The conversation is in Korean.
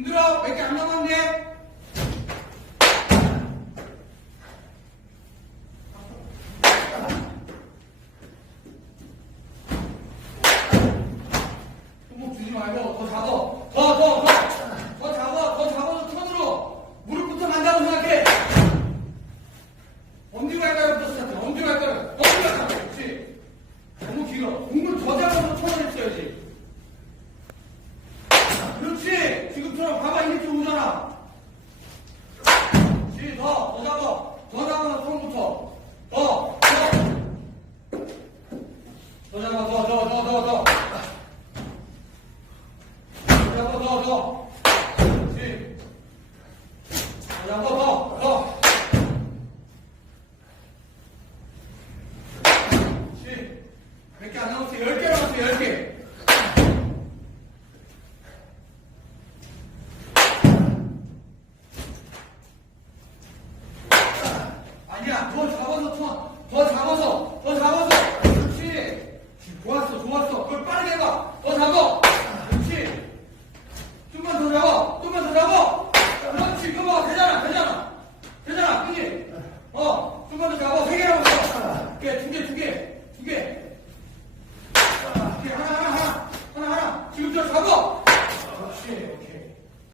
힘들어? 몇 개 안 남았네? 손목 주지 말고 더 잡아. 더, 더, 잡아. 더 잡아서 턴으로. 무릎부터 간다고 생각해. 엄지로 할까요? 부터 스타트. 엄지로 할까요? 엄지로 할까요? 그렇지. 너무 길어. 공을 더 잡아서 턴을 했어야지. 그렇지. 지금처럼 봐봐. 이렇게 오잖아. 그렇지. 더, 더 잡아. 더 턴부터. 더, 더. 더 잡아. 더, 더, 더, 더, 더. 더 잡아. 더, 더. 야, 더 잡아서 투어. 더 잡아서. 더 잡아서. 그렇지. 좋았어. 좋았어. 그걸 빠르게 해봐. 더 잡아. 그렇지. 좀만 더 잡아. 좀만 더 잡아. 그렇지. 그거 되잖아. 되잖아. 되잖아. 그지? 어. 좀만 더 잡아. 세 개라고 했어. 그래. 두 개. 두 개. 두 개. 하나 하나 하나. 하나 하나. 지금 저 잡아. 그렇지.